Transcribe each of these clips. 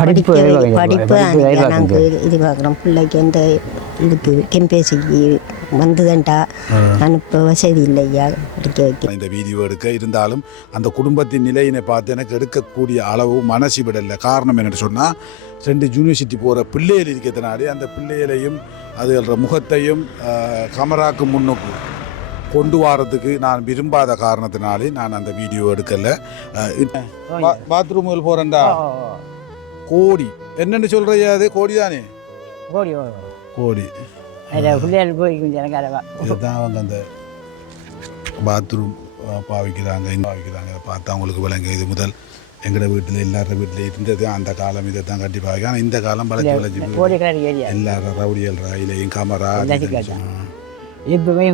படிப்பு நாங்கள் இது பார்க்குறோம். பிள்ளைக்கு எந்த இதுக்கு டெம்பேசிக்கு வந்துதண்டா அனுப்ப வசதி இல்லையா படிக்க வைக்க. இந்த வீடியோ எடுக்க இருந்தாலும் அந்த குடும்பத்தின் நிலையினை பார்த்து எனக்கு எடுக்கக்கூடிய அளவு மனசு விடலை. காரணம் என்னென்னு சொன்னால் 2 யூனிவர்சிட்டி போகிற பிள்ளைகள் இருக்கிறதுனாலே அந்த பிள்ளைகளையும் அது முகத்தையும் கமராக்கு முன்னுக்கு கொண்டு வரதுக்கு நான் விரும்பாத காரணத்தினாலே நான் அந்த வீடியோ எடுக்கலை. பாத்ரூமுகள் போகிறேன்டா கோடி என்னென்னு சொல்கிறியா? அது கோடி தானே? கோடி இதுதான் அவங்க அந்த பாத்ரூம் பாவிக்கிறாங்க பார்த்தா அவங்களுக்கு விளங்க. இது முதல் எங்களோட வீட்டில் எல்லாரோட வீட்டில் இருந்தது அந்த காலம் இதை தான் கட்டி பாவிக்க. ஆனால் இந்த காலம் வளைச்சி எல்லாரும் ரவுடியல் ரயிலையும் கமரா இப்போவே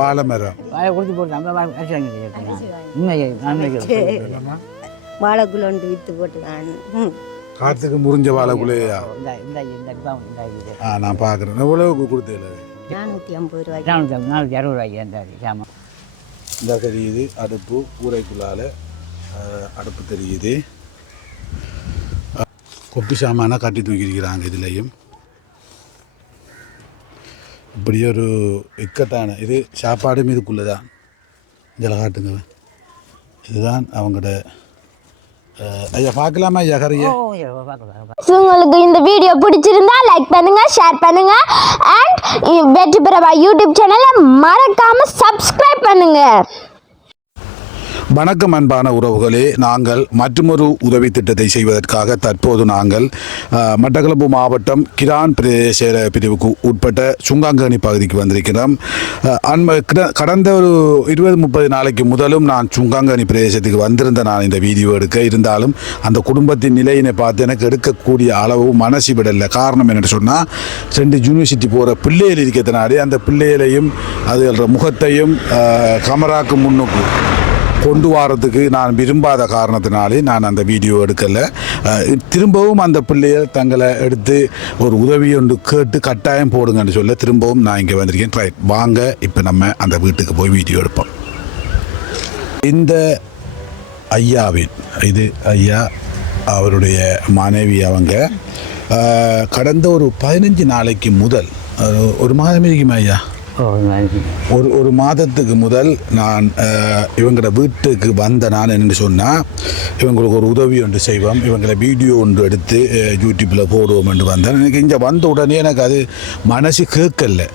வாழைமரம் வாழைக்குள்ள வித்து போட்டு காற்றுக்கு முறிஞ்ச வாழைக்குள்ளையா? நான் பார்க்குறேன். எவ்வளவு கொடுத்தேன்? 450 ரூபாய். 460 ரூபாய்க்கு இருந்தாரு. இந்த தெரியுது அடுப்பு கூரைக்குள்ளால் அடுப்பு தெரியுது. கொப்பி சாமானா கட்டி தூக்கியிருக்கிறாங்க. இதுலேயும் இப்படி ஒரு இக்கட்டான இது சாப்பாடும் இதுக்குள்ளே தான். இதில் காட்டுங்க. இதுதான் அவங்களோட ஐயா பார்க்கலாமா ஐயா கரையா? உங்களுக்கு இந்த வீடியோ பிடிச்சிருந்தா லைக் பண்ணுங்க, ஷேர் பண்ணுங்க அண்ட் வெற்றி பிரபா யூடியூப் சேனலை மறக்காம சப்ஸ்கிரைப் பண்ணுங்க. வணக்கம் அன்பான உறவுகளே, நாங்கள் மற்றொரு உதவி திட்டத்தை செய்வதற்காக தற்போது நாங்கள் மட்டக்களப்பு மாவட்டம் கிரான் பிரதேச பிரிவுக்கு உட்பட்ட சுங்காங்கனி பகுதிக்கு வந்திருக்கிறோம். கடந்த ஒரு 20-30 நாளைக்கு முதலும் நான் சுங்காங்கனி பிரதேசத்துக்கு வந்திருந்த நான் இந்த வீடியோ எடுக்க இருந்தாலும் அந்த குடும்பத்தின் நிலையினை பார்த்து எனக்கு எடுக்கக்கூடிய அளவு மனசு விடலை. காரணம் என்னென்னு சொன்னால் 2 யூனிவர்சிட்டி போகிற பிள்ளைகள் இருக்கிறதுனாலே அந்த பிள்ளைகளையும் அது முகத்தையும் கமராக்கு முன்னுக்கு கொண்டு வரதுக்கு நான் விரும்பாத காரணத்தினாலே நான் அந்த வீடியோ எடுக்கலை. திரும்பவும் அந்த பிள்ளைகள் தங்களை எடுத்து ஒரு உதவி ஒன்று கேட்டு கட்டாயம் போடுங்கன்னு சொல்ல திரும்பவும் நான் இங்கே வந்திருக்கேன். ரைட், வாங்க இப்போ நம்ம அந்த வீட்டுக்கு போய் வீடியோ எடுப்போம். இந்த ஐயாவின் இது ஐயா அவருடைய மனைவி அவங்க கடந்த ஒரு 15 நாளைக்கு முதல் ஒரு மாதம் இருக்குமா ஐயா? ஒரு மாதத்துக்கு முதல் நான் இவங்களோட வீட்டுக்கு வந்த நான் என்னென்னு சொன்னால் இவங்களுக்கு ஒரு உதவி ஒன்று செய்வோம், இவங்களை வீடியோ ஒன்று எடுத்து யூடியூப்பில் போடுவோம் என்று வந்தேன். எனக்கு இங்கே வந்த உடனே எனக்கு அது மனசு கேட்கல.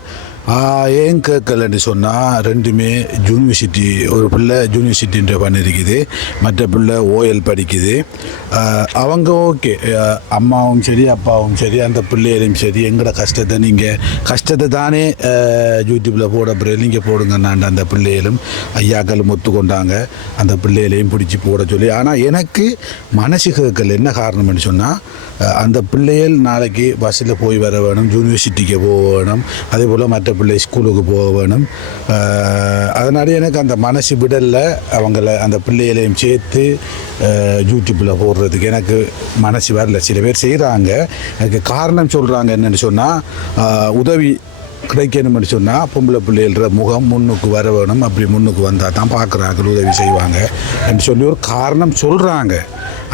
ஏன் கேட்கலன்னு சொன்னால் 2மே யூனிவர்சிட்டி, ஒரு பிள்ளை யூனிவர்சிட்டின்ற பண்ணியிருக்குது, மற்ற பிள்ளை ஓஎல் படிக்குது. அவங்க ஓகே, அம்மாவும் சரி அப்பாவும் சரி அந்த பிள்ளைகளையும் சரி எங்களோட கஷ்டத்தை நீங்கள் கஷ்டத்தை தானே யூடியூப்பில் போட பிறகு நீங்கள் போடுங்கன்னாண்ட அந்த பிள்ளைகளும் ஐயாக்களும் ஒத்துக்கொண்டாங்க அந்த பிள்ளைகளையும் பிடிச்சி போட சொல்லி. ஆனால் எனக்கு மனசு கேட்கல. என்ன காரணம்னு சொன்னால் அந்த பிள்ளைகள் நாளைக்கு பஸ்ஸில் போய் வர வேணும், யூனிவர்சிட்டிக்கு போக வேணும், அதே போல் மற்ற பிள்ளை ஸ்கூலுக்கு போக வேணும். அதனால எனக்கு அந்த மனசு விடலை. அவங்கள அந்த பிள்ளைகளையும் சேர்த்து யூடியூப்பில் போடுறதுக்கு எனக்கு மனசு வரல. சில பேர் செய்கிறாங்க, எனக்கு காரணம் சொல்கிறாங்க. என்னென்னு சொன்னால் உதவி கிடைக்கணும்னு சொன்னால் பொம்பளை பிள்ளைகள முகம் முன்னுக்கு வர வேணும், அப்படி முன்னுக்கு வந்தால் தான் பார்க்குறாங்க உதவி செய்வாங்க என்று சொல்லி ஒரு காரணம் சொல்கிறாங்க.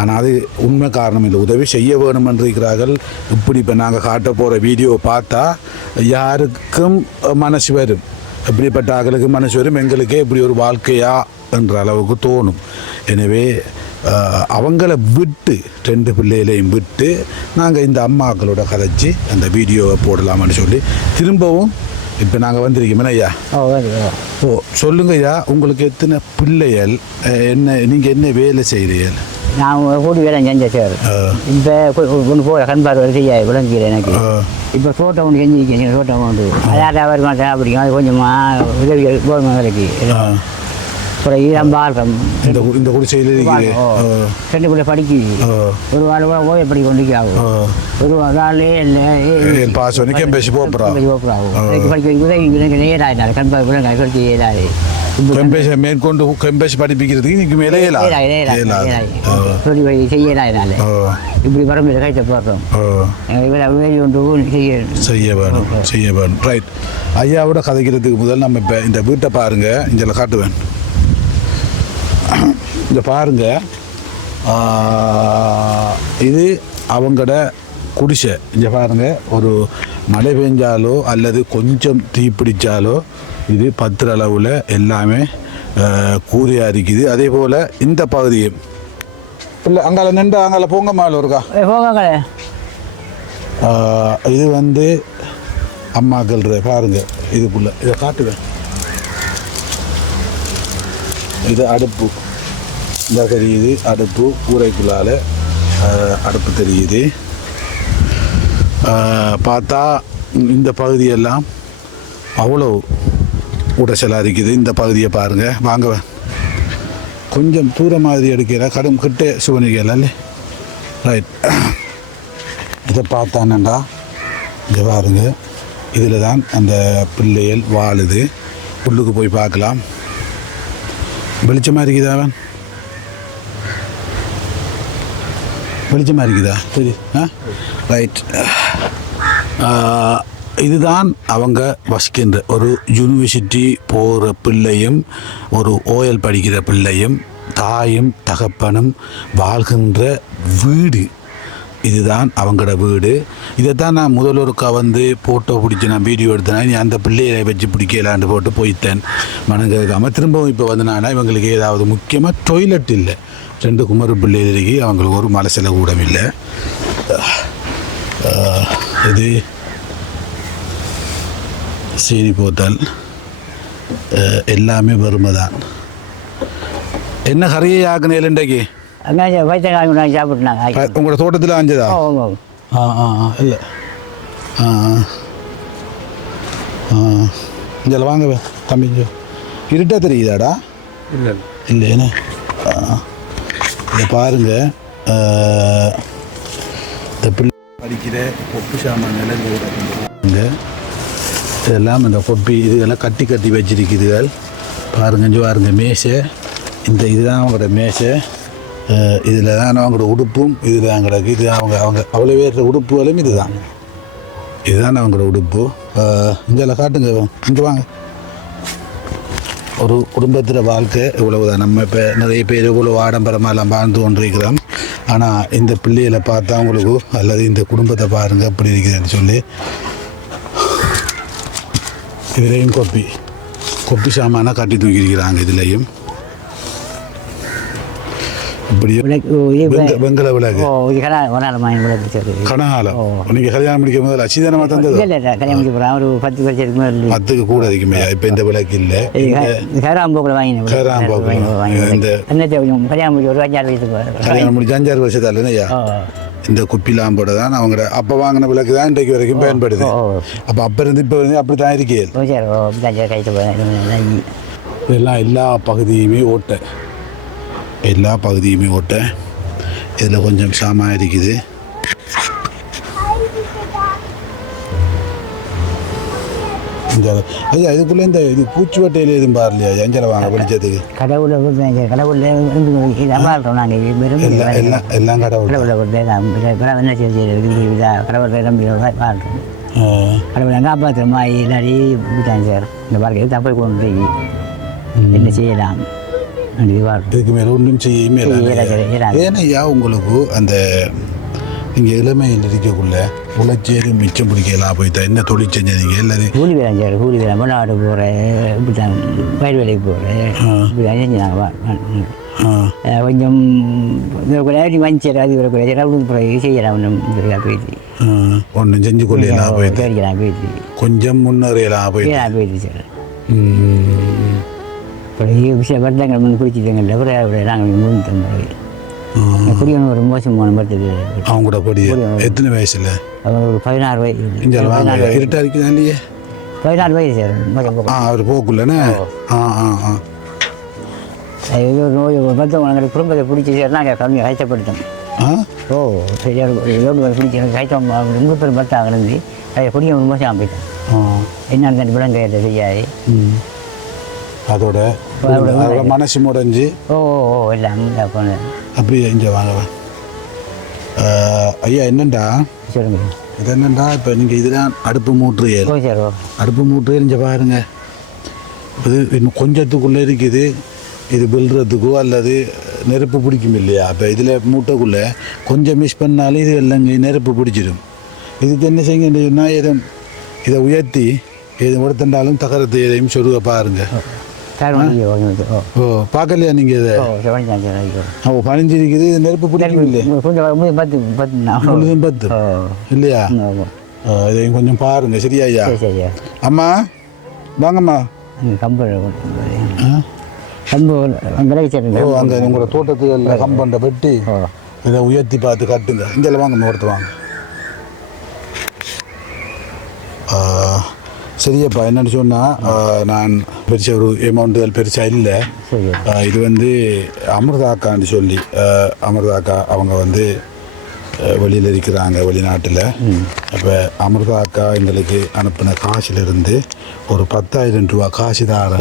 ஆனால் அது உண்மை காரணம் இல்லை. உதவி செய்ய வேணுமென்றிருக்கிறார்கள். இப்படி இப்போ நாங்கள் காட்ட போகிற வீடியோ பார்த்தா யாருக்கும் மனசு வரும், இப்படிப்பட்ட ஆக்களுக்கு மனசு வரும், எங்களுக்கே இப்படி ஒரு வாழ்க்கையா என்ற அளவுக்கு தோணும். எனவே அவங்கள விட்டு 2 பிள்ளைகளையும் விட்டு நாங்கள் இந்த அம்மாக்களோட கதைச்சி அந்த வீடியோவை போடலாமான்னு சொல்லி திரும்பவும் இப்போ நாங்கள் வந்திருக்கோம். ஐயா சொல்லுங்க ஐயா, உங்களுக்கு எத்தனை பிள்ளைகள், என்ன நீங்கள் என்ன வேலை செய்கிறீர்கள்? நான் கூடி வேலை செஞ்சேன் சார். இப்போ ஒன்று போகிற கண்பார் வேலை செய்ய விளங்குகிறேன். எனக்கு இப்போ தோட்டம் ஒன்று செஞ்சுருக்கேன். தோட்டம் ஒன்று அதாவது அவர் மாட்டேன் அப்படிங்க. அது கொஞ்சமாக உதவிகள் கவர்மெண்ட் வேலைக்கு அப்புறம் ஈரம்பாரம் இந்த குடிசையில் 2 பிள்ளை படிக்குது. ஒரு வாரம் கூட ஓய்வு படிக்க கொண்டு ஆகும். ஒரு நாளே இல்லை பாசம் பேசி போகிறாங்க படிக்க உதவி நேராக கண்பார் விளங்க சொல்லி ஏறாது. மேற்கொண்டு கம்பேசி படிப்பிக்கிறதுக்கு இன்னைக்கு மேலே சொல்லி செய்யலாம். இப்படி வரம்பு கைத்த போடுறோம். செய்ய வேணும். ரைட், ஐயாவோட கதைக்கிறதுக்கு முதல் நம்ம இப்போ இந்த வீட்டை பாருங்கள். இதில் காட்டுவேன். இங்கே பாருங்க, இது அவங்களோட குடிசை. இங்கே பாருங்க, ஒரு மழை பெஞ்சாலோ அல்லது கொஞ்சம் தீ பிடிச்சாலோ இது பத்திர அளவில் எல்லாமே கூரையாக இருக்குது. அதே போல் இந்த பகுதியும் இல்லை, அங்கால நின்று அங்கால போங்க மேலே இருக்கா இது வந்து அம்மாக்கள் பாருங்க. இதுக்குள்ள இதை காட்டுவேன். இது அடுப்பு இந்த தெரியுது, அடுப்பு கூரைக்குள்ளால் அடுப்பு தெரியுது. பார்த்தா இந்த பகுதியெல்லாம் அவ்வளோ உடைச்சலாக இருக்குது. இந்த பகுதியை பாருங்கள், வாங்க கொஞ்சம் தூரம் மாதிரி எடுக்கிற கடும் கிட்டே சுவனிக்கல ரைட். இதை பார்த்தானண்டா இங்கே பாருங்க, இதில் தான் அந்த பிள்ளைகள் வாழுது. உள்ளுக்கு போய் பார்க்கலாம். வெளிச்சமாக இருக்குதா? அவன் வெளிச்சமாக இருக்குதா? சரி, ரைட். இதுதான் அவங்க வசிக்கின்ற ஒரு யூனிவர்சிட்டி போகிற பிள்ளையும் ஒரு ஓயல் படிக்கிற பிள்ளையும் தாயும் தகப்பனும் வாழ்கின்ற வீடு. இதுதான் அவங்களோட வீடு. இதைத்தான் நான் முதல்வருக்கா வந்து ஃபோட்டோ பிடிச்சி நான் வீடியோ எடுத்தேன். நீ அந்த பிள்ளையை வச்சு பிடிக்கலான்னு போட்டு போயிட்டேன் மனங்காமல். திரும்பவும் இப்போ வந்து நான் இவங்களுக்கு ஏதாவது முக்கியமாக டொய்லெட் இல்லை. 2 குமரு பிள்ளைகளுக்கு அவங்களுக்கு ஒரு மலசில கூடம் இல்லை. இது சீனி போத்தல் எல்லாமே வறுமை தான். என்ன கறியை ஆக்குனேன் இன்றைக்கு? சாப்பிட்டுனாங்க. உங்களோட தோட்டத்தில் ஆஞ்சதா? இல்லை. இங்கே வாங்க தம்பி. இருட்டா தெரியுதாடா? இல்லை இல்லைன்னு இதை பாருங்க. இந்த பிள்ளை படிக்கிற கொப்பு சாமான் நிலங்க இதெல்லாம் இந்த கொப்பி இதெல்லாம் கட்டி கட்டி வச்சிருக்குதுகள். பாருங்க பாருங்க மேசை. இதுதான் அவங்களோட மேசை. இதில் தான் அவங்களோட உடுப்பும் இதில் தான் கிடக்கு. இது அவங்க அவ்வளோ வேறு உடுப்புகளும் இதுதான் அவங்களோட உடுப்பு. இங்கே காட்டுங்க, இங்கே வாங்க. ஒரு குடும்பத்தில் வாழ்க்கை இவ்வளவுதான். நம்ம இப்போ நிறைய பேர் இவ்வளோ ஆடம்பரமாலாம் வாழ்ந்து கொண்டிருக்கிறோம். ஆனால் இந்த பிள்ளைகளை பார்த்தா உங்களுக்கு அல்லது இந்த குடும்பத்தை பாருங்கள் எப்படி இருக்குதுன்னு சொல்லி இதுலேயும் கொப்பி சாமானாக கட்டி தூக்கியிருக்கிறாங்க. இதுலேயும் இப்படியே வெங்கல விளக்கு கனகாலம். நீங்கள் கல்யாணம் முடிக்கும் போது அச்சிதானமாக தந்தது? 10க்கு கூட இருக்குமே. இப்போ இந்த விளக்கு இல்லை. கல்யாணம் முடிச்சு 5-6 வருஷத்தால் இல்லையா? இந்த குப்பிலாம்போட தான் அவங்களோட அப்போ வாங்கின விளக்கு தான் இன்றைக்கு வரைக்கும் பயன்படுது. அப்போ இருந்து இப்போ வந்து அப்படி தான் இருக்கே. இதெல்லாம் எல்லா பகுதியுமே ஓட்டை. இதில் கொஞ்சம் சாமான் இருக்குது. ஐயா இதுக்குள்ளே இது பூச்சி வட்டையில் எதுவும் பாரலையா? அஞ்சலை வாங்க வெளிச்சத்துக்கு. எல்லாம் கடவுள். காப்பாற்றுமா இல்லாடி சார் இந்த வாழ்க்கை தப்பை கொண்டு என்ன செய்யலாம்? இதுக்கு மேலே ஒன்றும் செய்யுமே. ஏன்னா உங்களுக்கு அந்த நீங்கள் இளமையில் இருக்கக்குள்ள உழைச்சேரி மிச்சம் பிடிக்கலாம் போய்த்தா என்ன தொழில் செஞ்சீங்க? எல்லாரும் கூலி வேலை சார், கூலி வேலை மொழாடு போகிறேன், இப்படி தான் பயிர் வேலைக்கு போகிறேன், இப்படி தான் செஞ்சாங்க. கொஞ்சம் வஞ்சி அது பிறகு செய்யலாம். ஒன்றும் செஞ்சு கொள்ளலாம் போயிட்டு கொஞ்சம் முன்னேறலாம் போயிட்டு சார். வருடங்கள் வந்து குடிச்சிட்டேங்கல்ல, அப்புறம் நாங்கள் மூணு தந்தோம். குடியவன் ஒரு மோசமான படுத்தது. அவங்க கூட படி எத்தனை வயசுல? அவங்க ஒரு 16 வயசு. இருட்டா இருக்குதா இல்லையே? 16 வயசு சார். அவர் போக்குள்ளண்ணே. ஏதோ நோய் மற்றவங்களுக்கு குடும்பத்தை பிடிச்சி சார் நாங்கள் கம்மியாக கஷ்டப்படுத்தோம். சரியா பிடிச்சி எனக்கு கஷ்டம் ரொம்ப பேர் பத்தாக இருந்து அதை குடியவன் மோசம் போயிட்டேன். என்னன்னு தண்ணி படம் கையில் செய்யாது. அதோட மனசு முடைஞ்சு எல்லாம் அப்படியே இங்கே வாங்க. ஐயா என்னண்டா சொல்லுங்க. இது என்னண்டா இப்போ நீங்கள் இதெல்லாம் அடுப்பு மூட்டுறியல். அடுப்பு மூட்டுறியல் இங்கே பாருங்க. இது இன்னும் கொஞ்சத்துக்குள்ளே இருக்குது. இது வெல்றதுக்கோ அல்லது நெருப்பு பிடிக்கும் இல்லையா? அப்போ இதில் மூட்டைக்குள்ளே கொஞ்சம் மிஸ் பண்ணாலும் இது எல்லாம் நெருப்பு பிடிச்சிடும். இதுக்கு என்ன செய்யுங்கன்னா இதை உயர்த்தி எது உடத்தண்டாலும் தகரத்தை எதையும் சொருக பாருங்க. ஓ பார்க்கலையா நீங்கள் இதை? ஓ பனிஞ்சிருக்குது, இது நெருப்பு பிடிக்கும் இல்லையா? முழுதும் 10 இல்லையா? இதையும் கொஞ்சம் பாருங்க. சரியா ஐயா? அம்மா வாங்கம்மா. ஓ அங்கே உங்களோட தோட்டத்துக்கு கம்பண்டை வெட்டி இதை உயர்த்தி பார்த்து கட்டுங்க. இங்கே வாங்க ஒருத்தர் வாங்க. சரியப்பா, என்னென்னு சொன்னால் நான் பெருசாக ஒரு அமௌண்ட்டு பெருசாக இல்லை. இது வந்து அமிர்தாக்கான்னு சொல்லி அமிர்தாக்கா அவங்க வந்து வெளியில் இருக்கிறாங்க, வெளிநாட்டில். அப்போ அமிர்தாக்கா எங்களுக்கு அனுப்பின காசிலிருந்து ஒரு 10,000 ரூபா காசு தான்.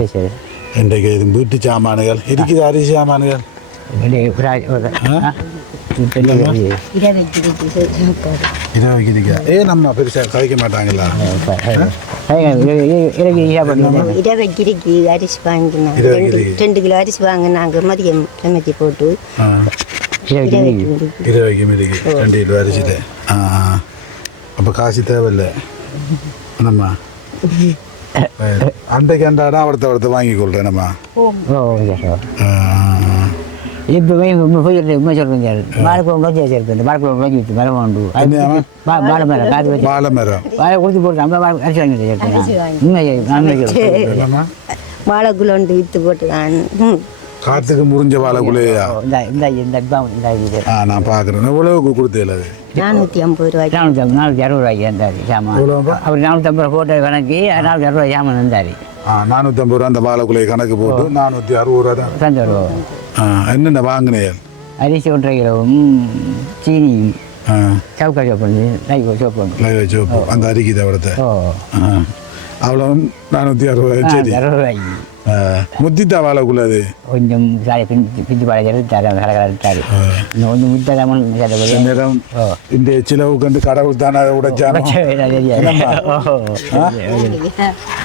இன்றைக்கு இது வீட்டு சாமான்கள் இருக்குது, அரிசி சாமான்கள் இதை வைக்கிறீங்க. நம்ம பெருசாக கழிக்க மாட்டாங்களா? அரிசி வாங்கினாங்க 2 கிலோ அரிசி வாங்கினாங்க. மதியம் சமைச்சி போட்டு 20 இருக்கு 2 கிலோ அரிசியில். அப்போ காசு தேவையில்லை. நம்ம அண்டைக்கு அண்டாடம் அவர்த்த வாங்கி கொள்கிறேன். நம்ம இப்போவே உண்மை சொல்லுங்க. கொடுத்து போட்டு அரிசி வாழைக்குள்ள விற்று போட்டுதான். காற்றுக்கு முறிஞ்ச வாழைக்குள்ளையா? நான் பார்க்குறேன். எவ்வளவுக்கு கொடுத்தேன்? அது 450 ரூபாய்க்கு. 460 ரூபாய்க்கு இருந்தார் சாமான். அவர் 450 ரூபா போட்ட கணக்கு 460 ரூபாய் சாமான் இருந்தார். 450 ரூபா அந்த வாழைக்குள்ளே கணக்கு போட்டு 460 ரூபா தான் தந்துடுவோம். என்னென்ன வாங்கினேன்? அரிசி 1.5 கிலோவும், சீனியும், சவுக்கா சோப்பு சோப்பு அந்த அரிக்கி தவிரத்தை அவ்வளோ 460 ரூபாய். சரி, 60 ரூபாய்க்கு முத்திட்டா வாழைக்குள்ள அது கொஞ்சம் பிஞ்சு பாடம் எடுத்தாரு. கொஞ்சம் முத்தாமல் நேரம் இந்த சிலவு கண்டு கடவுள் தானே அதை உடைச்சானோ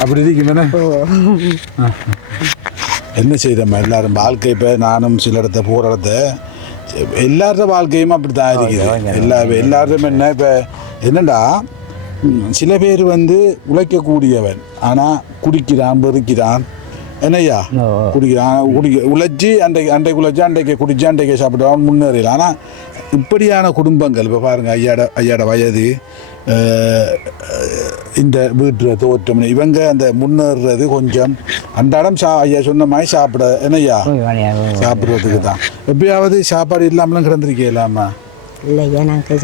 அப்படி இருக்குமே. என்ன செய்யறோம்மா எல்லாரும் வாழ்க்கை? இப்போ நானும் சில இடத்த போகிற இடத்த எல்லாரோட வாழ்க்கையும் அப்படி தான் இருக்குது. எல்லாரும் என்ன இப்போ என்னடா, சில பேர் வந்து உழைக்கக்கூடியவன் ஆனால் குடிக்கிறான், வெறுக்கிறான். என்னையா குடிக்கிறான், உழைச்சி அண்டைக்கு உழைச்சி அண்டைக்கு குடிச்சு அண்டைக்கு சாப்பிடுவான், முன்னேறலாம். ஆனால் இப்படியான குடும்பங்கள் இப்போ பாருங்கள், ஐயாட வயது, இந்த வீட்டு தோற்றம், இவங்க அந்த முன்னேறது கொஞ்சம் அன்றாடம் ஐயா சொன்ன மாதிரி சாப்பிட என்னையா சாப்பிட்றதுக்கு தான். எப்பயாவது சாப்பாடு இல்லாமலாம் கிடந்திருக்கலாமா? இல்லையா, நாங்கள்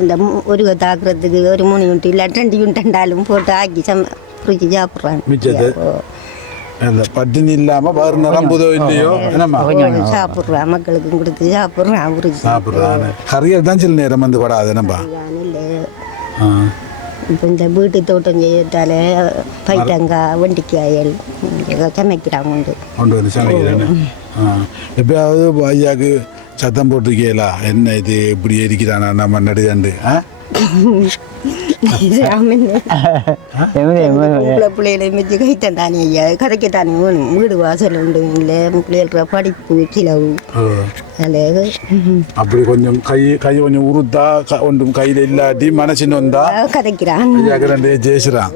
இந்த ஒரு தாக்குறதுக்கு ஒரு 3 யூனிட் இல்லை 2 யூனிட் போட்டு ஆக்கி புரிச்சு சாப்பிட்றாங்க. மிச்சது பட்டினி இல்லாமல் வருணம் புதோ இல்லையோ சாப்பிட்றான், மக்களுக்கும் கொடுத்து சாப்பிட்றான். கறியல் தான் சில நேரம் வந்து படாது. நம்ம இப்போ இந்த வீட்டு தோட்டம் செய்யத்தால பைத்தங்காய், வெண்டிக்காயல் சமைக்கிறாங்க கொண்டு வந்து சமைக்கிறேன்னு. எப்பயாவது ஐயாவுக்கு சத்தம் போட்டிருக்கீங்களா? என்ன இது இப்படி இருக்கிறானா நம்ம நடுகாண்டு? பிள்ளைகளை வச்சு கைத்தானே ஐயா, கதைக்கத்தானே வேணும். வீடு வாசல் உண்டு இல்லை, பிள்ளைகளுக்கு படிப்பு செலவு. அப்படி கொஞ்சம் கை கொஞ்சம் உருத்தா ஒன்றும் கையில் இல்லாட்டி மனசின்னு வந்தா கதைக்கிறான். ஜெயிச்சுறான்.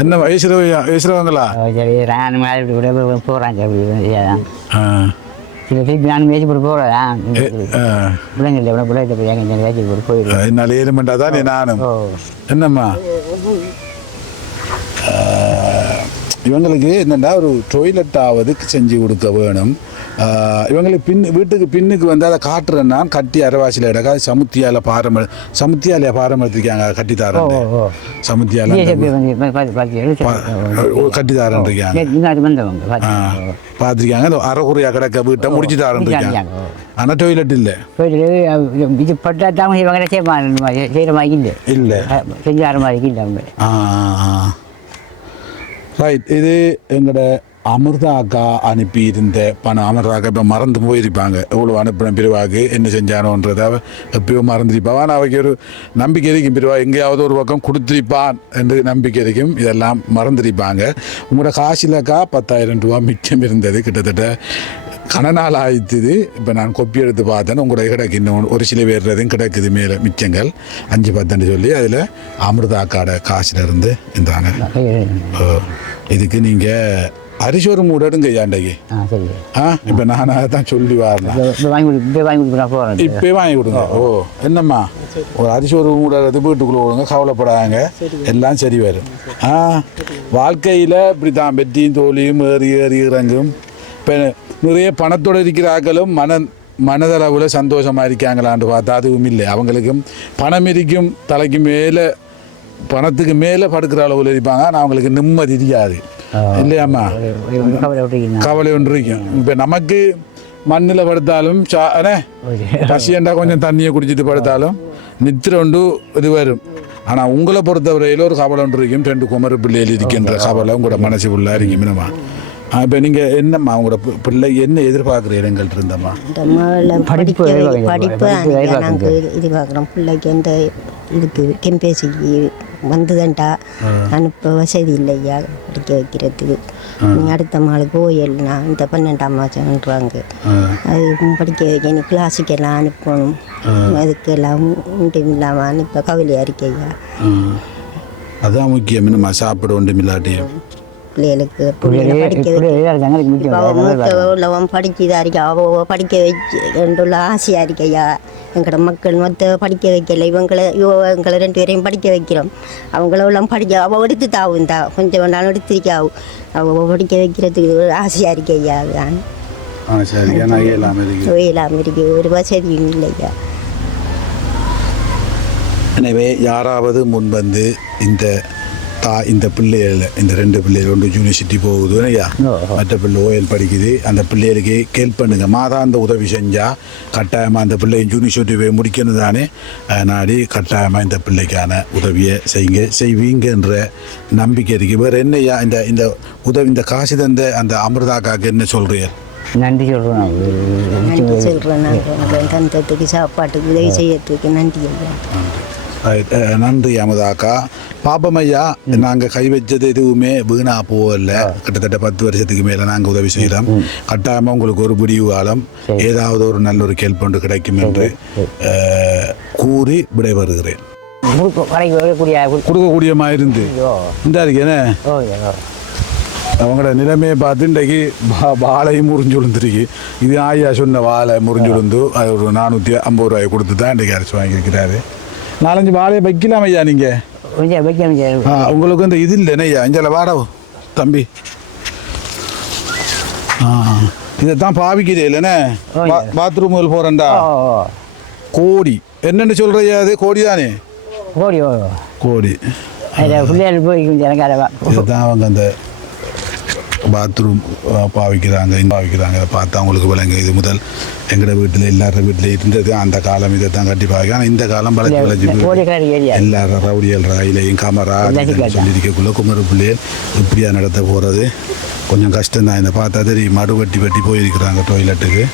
என்ன வயசுறவங்களா? போகிறான் நான் மேய்ச்சி போட்டு போகிறேன். பிள்ளைங்க பிள்ளைங்க போயிடுவேன். என்னால் ஏழுமெண்டா தான் நானும். என்னம்மா இவங்களுக்கு என்னென்னா ஒரு டொய்லெட்டாவது செஞ்சு கொடுக்க வேணும். இவங்களுக்கு வீட்டுக்கு பின்னுக்கு வந்து அதை காட்டுறேன்னா கட்டி அரைவாசியில் இடக்கா சமுத்தியால் பாரம்பரியத்துக்காங்க கட்டித்தாரன். சமுத்தியால் கட்டித்தாரன் இருக்காங்க, பார்த்துருக்காங்க. அரைக்குறையாக கிடக்க வீட்டை முடிச்சு தாரன் இருக்காங்க. ஆனால் டொய்லெட் இல்லை. இது பட்டாத்தாம செய்கிற மாதிரி இல்லை, இல்லை செஞ்சார மாதிரி இல்லை அவங்க. ரைட். இது எங்களோட அமிர்தா அக்கா அனுப்பியிருந்த பணம் அமிர்தா அக்கா இப்போ மறந்து போயிருப்பாங்க எவ்வளோ அனுப்பின பிரிவாக்கு என்ன செஞ்சானோன்றதை அவ எப்பயோ மறந்துருப்பான் ஆனால் அவைக்கு ஒரு நம்பிக்கை இருக்கும் பிரிவா எங்கேயாவது ஒரு பக்கம் கொடுத்துருப்பான் என்று நம்பிக்கை இருக்கும் இதெல்லாம் மறந்துருப்பாங்க உங்களோட காசிலக்கா 10,000 ரூபா மிச்சம் இருந்தது கிட்டத்தட்ட கணநாள் ஆயிடுது இப்போ நான் கொப்பி எடுத்து பார்த்தேன் உங்களோட கிடக்கு இன்னும் ஒரு சில பேர்றதும் கிடக்குது மேலே மிச்சங்கள் 5-10 சொல்லி அதில் அமிர்தா அக்காட காசிலிருந்து இருந்தாங்க இதுக்கு நீங்கள் அரிசி ஒரு மூடடுங்க ஐயாண்டைக்கு இப்போ நான் அதை தான் சொல்லி வரேன் இப்போ வாங்கி கொடுங்க ஓ என்னம்மா ஒரு அரிசி ஒரு மூடறது வீட்டுக்குள்ளே விடுங்க கவலைப்படாங்க எல்லாம் சரி வரும் வாழ்க்கையில் இப்படி தான் வெற்றியும் தோல்வியும் ஏறி ஏறி இறங்கும் இப்போ நிறைய பணத்தோடு இருக்கிற ஆக்களும் மனதளவில் சந்தோஷமாக இருக்காங்களான்னு பார்த்தா அதுவும் இல்லை அவங்களுக்கும் பணம் இருக்கும் தலைக்கு மேலே பணத்துக்கு மேலே படுக்கிற அளவில் இருப்பாங்க ஆனால் அவங்களுக்கு நிம்மதி தெரியாது இல்லையாம்மா கவலை ஒன்று இருக்கும் இப்போ நமக்கு மண்ணில் படுத்தாலும் பசியண்டா கொஞ்சம் தண்ணியை குடிச்சிட்டு படுத்தாலும் நித்திர ஒன்று இது வரும் ஆனால் உங்களை பொறுத்தவரையில் ஒரு கவலை ஒன்று இருக்கும் 2 குமர பிள்ளைகள் இருக்கின்ற கவலை உங்களோட மனசு ஃபுல்லாக இருக்கும் என்னம்மா இப்போ நீங்கள் என்னம்மா உங்களோட பிள்ளை என்ன எதிர்பார்க்குற இடங்கள்ட்ட இருந்தம்மா படிப்பு நாங்கள் எதிர்பார்க்குறோம் பிள்ளைக்கு எந்த இதுக்கு டெம்பேசிக்கு வந்துதான்டா அனுப்ப வசதி இல்லையா படிக்க வைக்கிறதுக்கு நீ அடுத்த நாளுக்கு போயிடலாம் இந்த 12ஆம் மாதம்ன்றாங்க அது படிக்க வைக்க நீ கிளாஸுக்கெல்லாம் அனுப்பணும் அதுக்கெல்லாம் ஒன்றும் இல்லாமல் அனுப்ப கவலையாக இருக்கையா அதான் முக்கியம் என்னம்மா சாப்பிட ஒன்றும் இல்லாட்டியும் பிள்ளைகளுக்கு உள்ளவன் படிக்கதா இருக்கா அவ படிக்க வச்சுள்ள ஆசையாக இருக்கையா எங்களோட மக்கள் மொத்த படிக்க வைக்கல இவங்களை 2 பேரையும் படிக்க வைக்கிறோம் அவங்களெல்லாம் படிக்க அவள் எடுத்து தாவும் கொஞ்சம் வேணாலும் எடுத்திருக்காவும் அவள் படிக்க வைக்கிறதுக்கு ஆசையாக இருக்கையா அதுதான் இல்லாமல் இருக்கு ஒரு வசதியும் இல்லையா எனவே யாராவது முன் வந்து இந்த பிள்ளைகள் இந்த 2 பிள்ளைகள் ஒன்று யூனிவர்சிட்டி போகுது ஐயா மற்ற பிள்ளை ஓஎல் படிக்குது அந்த பிள்ளைகளுக்கு ஹெல்ப் பண்ணுங்க மாதாந்த உதவி செஞ்சால் கட்டாயமாக அந்த பிள்ளை யூனிவர்சிட்டி போய் முடிக்கணும் தானே நாடி கட்டாயமாக இந்த பிள்ளைக்கான உதவியை செய்வீங்கன்ற நம்பிக்கை இருக்குது வேறு என்னையா இந்த உதவி இந்த காசு தந்த அந்த அமிர்தாக்காக்கு என்ன சொல்கிறீங்க நன்றி சொல்கிறேன் தந்தத்துக்கு சாப்பாட்டுக்கு உதவி செய்யறதுக்கு நன்றி நன்றி அமுதாக்கா பாப்பம் ஐயா நாங்கள் கை வச்சது எதுவுமே வீணாக போகல கிட்டத்தட்ட 10 வருஷத்துக்கு மேலே நாங்கள் உதவி செய்கிறோம் கட்டாயமாக உங்களுக்கு ஒரு விடிவு காலம் ஏதாவது ஒரு நல்ல ஒரு கேள்வி ஒன்று கிடைக்கும் என்று கூறி விடைபெறுகிறேன் கொடுக்கக்கூடிய மாதிரி இருந்து இந்த இருக்கேனே அவங்களோட நிலைமையை பார்த்து இன்றைக்கு வாழையும் முறிஞ்சு விழுந்துருக்கு இது ஆயா சொன்ன வாழை முறிஞ்சு விழுந்து அது ஒரு 450 ரூபாய் கொடுத்து தான் இன்றைக்கு அரைச்சி வாங்கியிருக்கிறாரு 4-5 வாழையை வைக்கலாம் ஐயா நீங்கள் உங்களுக்கு வந்து இது இல்லைண்ணே ஐயா இஞ்சால வாடா தம்பி இதைத்தான் பாவிக்கிறே இல்லைண்ணே பாத்ரூமுகள் போகிறேன்டா கோடி என்னென்னு சொல்கிறையா அது கோடி தானே கோடி இதுதான் அவங்க அந்த பாத்ரூம் பாவிக்கிறாங்க அதை பார்த்தா அவங்களுக்கு விளங்க இது முதல் எங்களோட வீட்டில் எல்லார வீட்டில் இருந்தது அந்த காலம் இதை தான் கட்டி பாவிக்க ஆனால் இந்த காலம் வளைச்சி எல்லாரும் ரவுடியல் ராயிலையும் கமரா சொல்லியிருக்கக்குள்ள குமர பிள்ளைகள் இப்படியா நடத்த போகிறது கொஞ்சம் கஷ்டம்தான் இந்த பார்த்தா தெரியும் மடு வெட்டி போயிருக்கிறாங்க டாய்லெட்டுக்கு